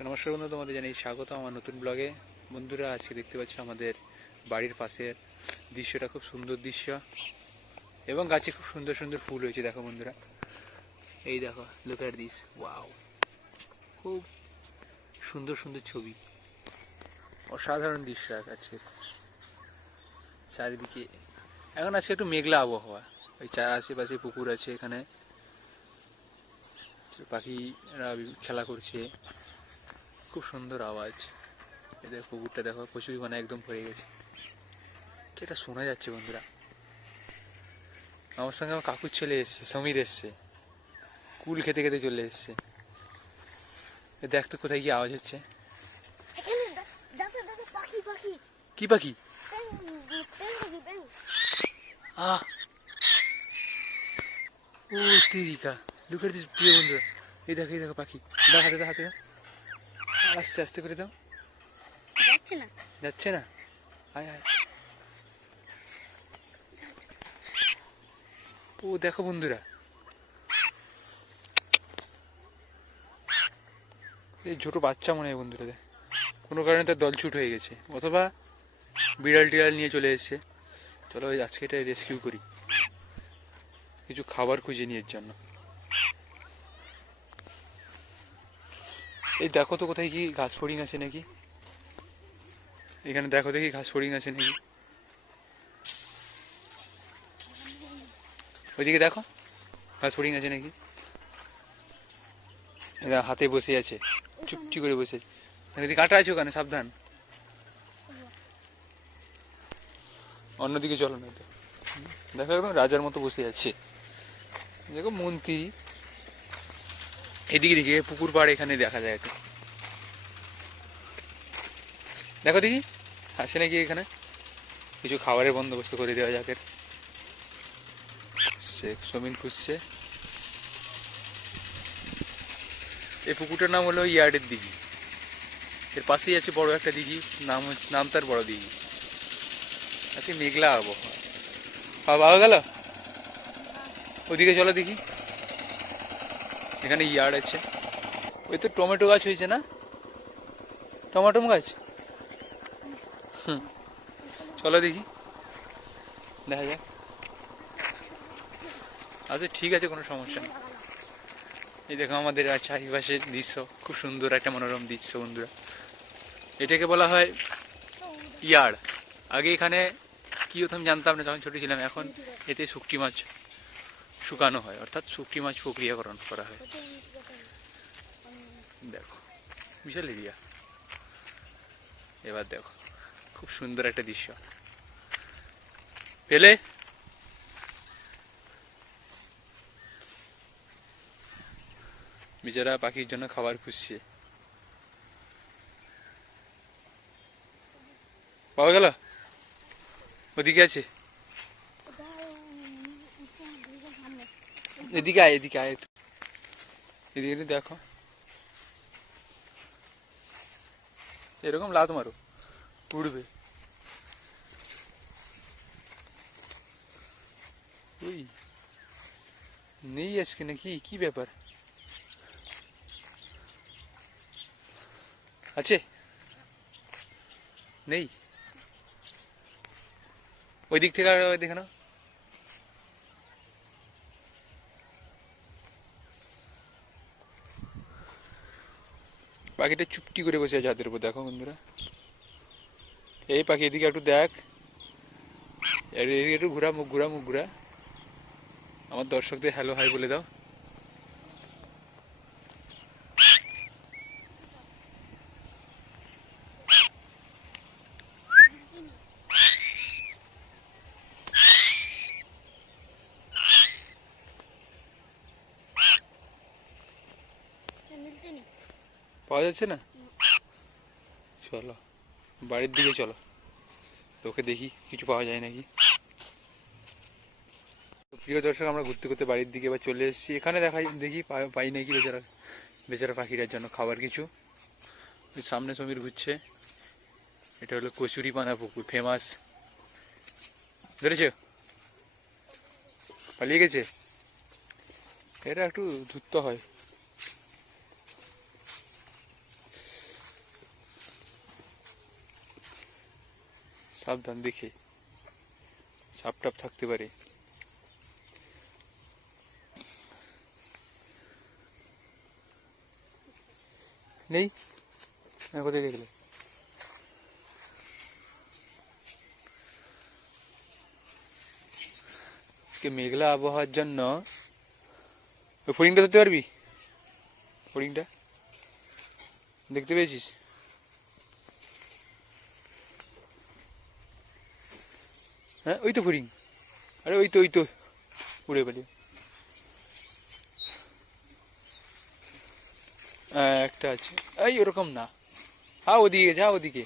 নমস্কার বন্ধু, তোমাদের জানাই স্বাগত আমার নতুন ব্লগে। বন্ধুরা, আজকে দেখতে পাচ্ছ আমাদের বাড়ির পাশের দৃশ্যটা খুব সুন্দর দৃশ্য এবং গাছে খুব সুন্দর সুন্দর ফুল হয়েছে। দেখো বন্ধুরা, এই দেখো, লুক এট দিস, ওয়াও, খুব সুন্দর সুন্দর ছবি, অসাধারণ দৃশ্য আজকে চারিদিকে। এখন আজকে একটু মেঘলা আবহাওয়া, ওই আশেপাশে পুকুর আছে, এখানে পাখিরা খেলা করছে, খুব সুন্দর আওয়াজ। এদের পুকুরটা দেখো, কচুরি মানে একদম ভরে গেছে, এটা শোনা যাচ্ছে বন্ধুরা। আমার সঙ্গে আমার কাকুর ছেলে এসছে, সমীর এসছে, কুল খেতে খেতে চলে এসছে। দেখ তো কোথায় গিয়ে আওয়াজ হচ্ছে। কি পাখি? আহ, ও তেরিকা, লুক এট দিস প্রিয় বন্ধুরা, এই দেখো পাখি। দাও হাতে, দাও হাতে, দাও, আস্তে আস্তে করে দাও। যাচ্ছে না, যাচ্ছে না, আয় আয়। ও দেখো বন্ধুরা, এই ছোট বাচ্চা মনে হয় বন্ধুরা, দেখ কোনো কারণে তার দলছুট হয়ে গেছে, অথবা বিড়াল টিড়াল নিয়ে চলে এসছে। চলো আজকে এটা রেস্কিউ করি, কিছু খাবার খুঁজে নিয়ে জন্য। এই দেখো তো কোথায় কি ঘাস ফড়িং আছে নাকি, এখানে দেখো দেখি ঘাস ফড়িং আছে নাকি, ওইদিকে দেখো ঘাস ফড়িং আছে নাকি। এরা হাতে বসে আছে, চুপটি করে বসে, দেখি কাঁটা আছে ওখানে, সাবধান। অন্যদিকে চলো না, তো দেখো একদম রাজার মতো বসে আছে, দেখো মন্ত্রী। এদিকে দিকে পুকুর পাড় এখানে দেখা যায়, একটু দেখো দেখি আছে নাকি এখানে, কিছু খাবারের বন্দোবস্ত করে দেওয়া যাক। শেখ সমীর খুঁজছে। এই পুকুরটার নাম হলো ইয়ার্ডের দিঘি, এর পাশেই আছে বড় একটা দিঘি, নাম তার বড় দিঘি। আজকে মেঘলা আবহাওয়া, পাওয়া গেল। ওদিকে চলো দেখি, এখানে ইয়ার্ড আছে। ওই তো টমেটো গাছ হয়েছে না, টমেটো গাছ। চলো দেখি, দেখা যাক। আচ্ছা ঠিক আছে, কোনো সমস্যা নেই। এই দেখো আমাদের চারিপাশের দৃশ্য, খুব সুন্দর একটা মনোরম দৃশ্য বন্ধুরা। এটাকে বলা হয় ইয়ার্ড। আগে এখানে কি হতো আমি জানতাম না যখন ছোট ছিলাম, এখন এতে শুকটি মাছ শুকানো হয়, অর্থাৎ শুকটি মাছ প্রক্রিয়াকরণ করা হয়। দেখো বিশাল এরিয়া। এবার দেখো খুব সুন্দর একটা দৃশ্য পেলে। বেচারা পাখির জন্য খাবার খুঁজছে, পাওয়া গেল। ওদিকে আছে, এদিকে আয়, এদিকে আয়, এদিকে দেখো, এরকম লাত মারো, উড়বে। ওই নেই আজকে নাকি, কি ব্যাপার আছে, নেই। ওই দিক থেকে দেখে নাও। পাখিটা চুপটি করে বসে আছে হাতের উপর, দেখো বন্ধুরা। এই পাখি এদিকে একটু দেখ, এদিকে একটু ঘুরা, মুখ ঘুরা, মুখ ঘুরা। আমার দর্শকদের হ্যালো হাই বলে দাও। পাওয়া যাচ্ছে না, চলো বাড়ির দিকে চলো, তোকে দেখি কিছু পাওয়া যায় নাকি। প্রিয় দর্শক, আমরা ঘুরতে ঘুরতে বাড়ির দিকে এবার চলে এসেছি। এখানে দেখি পাই নাকি বেচারা বেচারা পাখিটার জন্য খাবার কিছু। সামনে সমীর ঘুরছে, এটা হলো কচুরি পানা পুকুর, ফেমাস। ধরেছ, পালিয়ে গেছে, এটা একটু ধূর্ত হয়। সাবধান দেখে, সাপ টাপ থাকতে পারে। নেই, কোথায় দেখলে? আজকে মেঘলা আবহাওয়ার জন্য ওই ফড়িংটা ধরতে পারবি? ফড়িংটা দেখতে পেয়েছিস? হ্যাঁ ওই তো ফড়িং। আরে ওই তো উড়ে পালিয়ে। একটা আছে, এই ওরকম না। হ্যাঁ ওদিকে যা, ওদিকে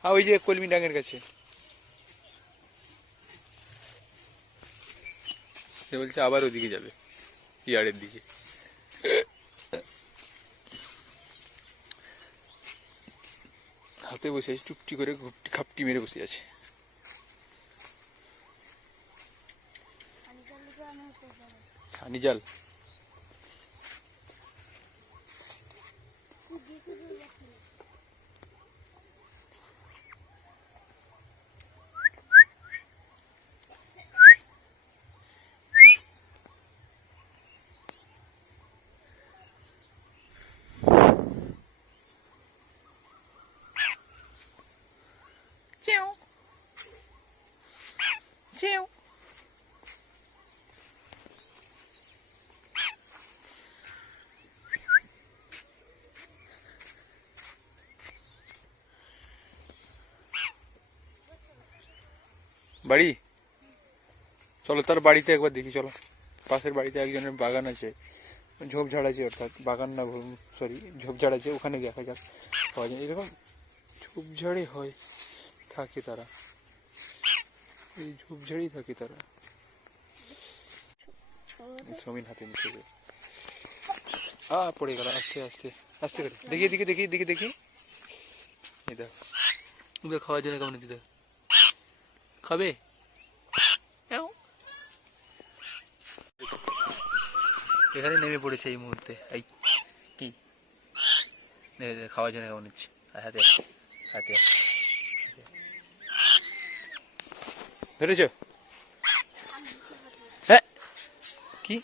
হ্যাঁ, ওই যে কলমি ডাঙের কাছে। সে বলছে আবার ওদিকে যাবে, ইয়ার্ডের দিকে। হাতে বসে আছে চুপটি করে, ঘুপটি খাপটি মেরে বসে আছে। ছানি জাল। বাড়ি চলো, তার বাড়িতে একবার দেখি চলো। পাশের বাড়িতে একজনের বাগান আছে, ঝোপঝাড় আছে, অর্থাৎ বাগান না, সরি ঝোপঝাড় আছে, ওখানে দেখা যাক পাওয়া যায়। এরকম ঝোপঝাড়ে হয়, থাকে তারা, এই ঝোপঝাড়েই থাকে তারা। সমীর হাতে নিচে পড়ে গেল, আস্তে আস্তে আস্তে করে দেখি দেখি দেখি দেখি দেখি। এই দেখ, ওকে খাওয়ার জন্য কেমন দিতে খাবে। এখানে নেমে পড়েছে এই মুহূর্তে। এই কি খাওয়ার জন্য কেমন নিচ্ছে, হাতে হাতে ধরেছ? হ্যাঁ কি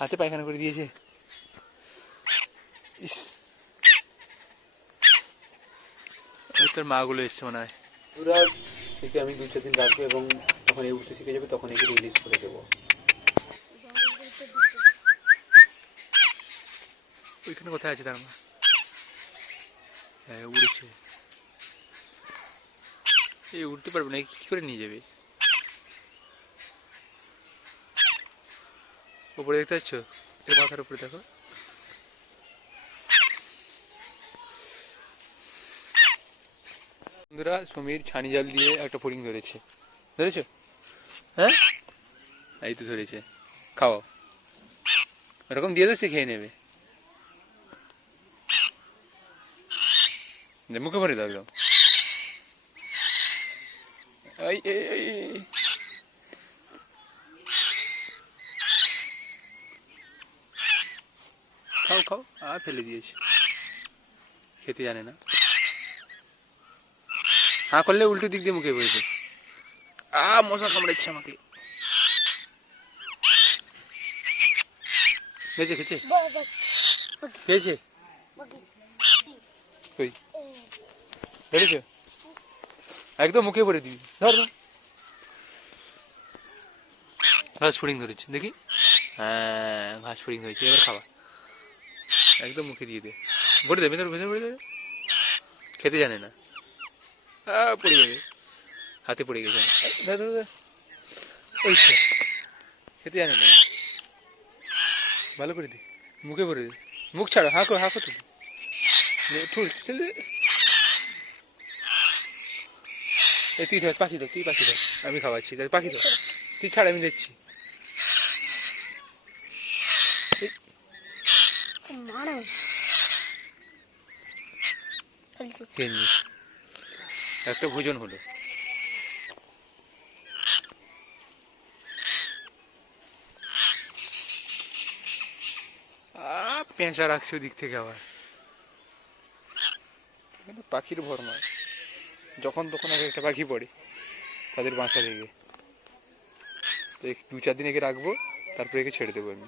হাতে পায়খানা করে দিয়েছে? ইস, তোর মা গুলো এসছে মনে হয়। পুরা থেকে আমি 2-4 দিন রাখবো এবং যখন এই উঠতে শিখে যাবে তখন একে রিলিজ করে দেবো। ওইখানে কোথায় আছে তার মা? হ্যাঁ উড়েছে। এই উঠতে পারবে না, কি করে নিয়ে যাবে? উপরে দেখতে পাচ্ছ, এর মাথার উপরে দেখো। বন্ধুরা, সমীর ছানি জাল দিয়ে একটা ফড়িং ধরেছে, ধরেছো? হ্যাঁ এই তো ধরেছে, খাও। এরকম দিয়ে তো সে খেয়ে নেবে। মুখে ভরে দাও একদম। খাও খাও, ফেলে দিয়েছে, খেতে জানে না। হ্যাঁ করলে উল্টো দিক দিয়ে মুখে পড়েছে। মশা কামড়াচ্ছে আমাকে। খেয়েছে খেয়েছে খেয়েছে কই ধরেছ? একদম মুখে পড়ে দিবি, ধর ঘাস ফড়িং ধরেছে দেখি। হ্যাঁ ঘাস ফড়িং হয়েছে, এবার খাওয়া। একদম মুখে দিয়ে দে, ভরে দেবে, ভেতরে ভেতরে ভরে দেবে। খেতে জানে না, পড়ে যাবে, হাতে পড়ে গেছে। ওই তো খেতে জানে না, ভালো করে দে, মুখে ভরে দে। মুখ ছাড়ো, হাঁকো হাঁকো তো, তুই ধর, পাখি ধর, তুই পাখি ধর, আমি খাওয়াচ্ছি, পাখি ধর, তুই ছাড়, আমি দেখছি। একটা ভোজন হলো। পেঁচা রাখছে ওদিক থেকে, আবার পাখির ভরমা, যখন তখন এক একটা পাখি পড়ে তাদের বাসা থেকে। তো 2-4 দিন একে রাখবো, তারপরে একে ছেড়ে দেবো আমি।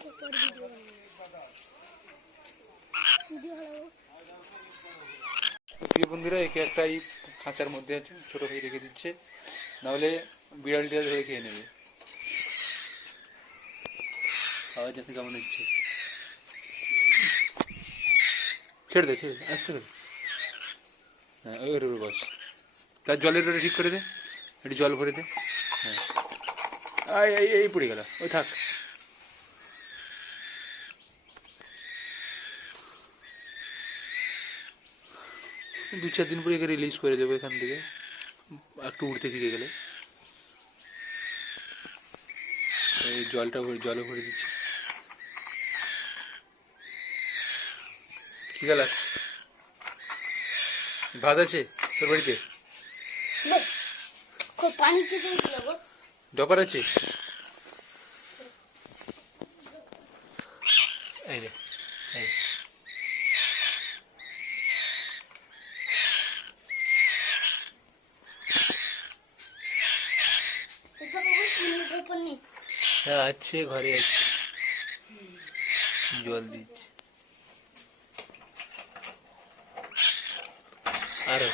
সুপার ভিডিও বানাবো। প্রিয় বন্ধুরা, একে একটা এই খাঁচার মধ্যে ছোট ভাই রেখে দিচ্ছে, নাহলে বিড়াল টিড়াল ধরে খেয়ে নেবে। আওয়াজ যাতে কেমন হচ্ছে, ছেড়ে দে আসতে দে। হ্যাঁ ওই বস, তার জলের ওটা ঠিক করে দে, একটু জল ভরে দে। হ্যাঁ এই পড়ে গেল, ওই থাক। দু চার দিন পরে একে রিলিজ করে দেবো এখান থেকে, একটু উঠতে শিখে গেলে। এই জলও ভরে দিচ্ছি। কি গেল, ভাত আছে তোর বাড়িতে? পানি কি যাবো? ডপার আছে? এই রে, এই হ্যাঁ আছে, ঘরে আছে, জল দিচ্ছি আরো।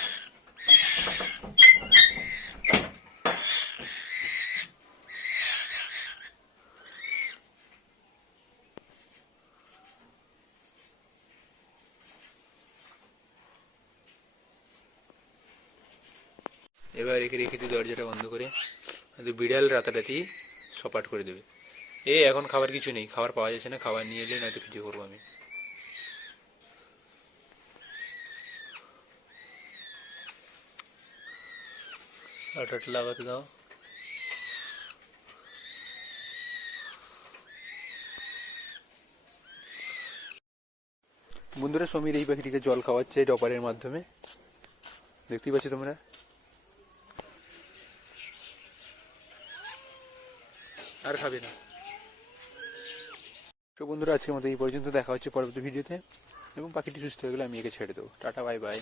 এবার একে রেখে দিই দরজাটা বন্ধ করে, বিড়াল রাতারাতি সপাট করে দেবে। এখন খাবার কিছু নেই, খাবার পাওয়া যাচ্ছে না, খাবার নিয়ে এলে নয়তো ভিডিও করবো আমি। আটাটা লাগাতে দাও। বন্ধুরা, সমীর এই পাখিটিকে জল খাওয়াচ্ছে ডপারের মাধ্যমে, দেখতেই পাচ্ছ তোমরা। আর খাবে না। তো বন্ধুরা, আজকের মতো এই পর্যন্ত, দেখা হচ্ছে পরবর্তী ভিডিওতে, এবং পাখিটি সুস্থ হয়ে গেলে আমি একে ছেড়ে দেবো। Tata, bye bye.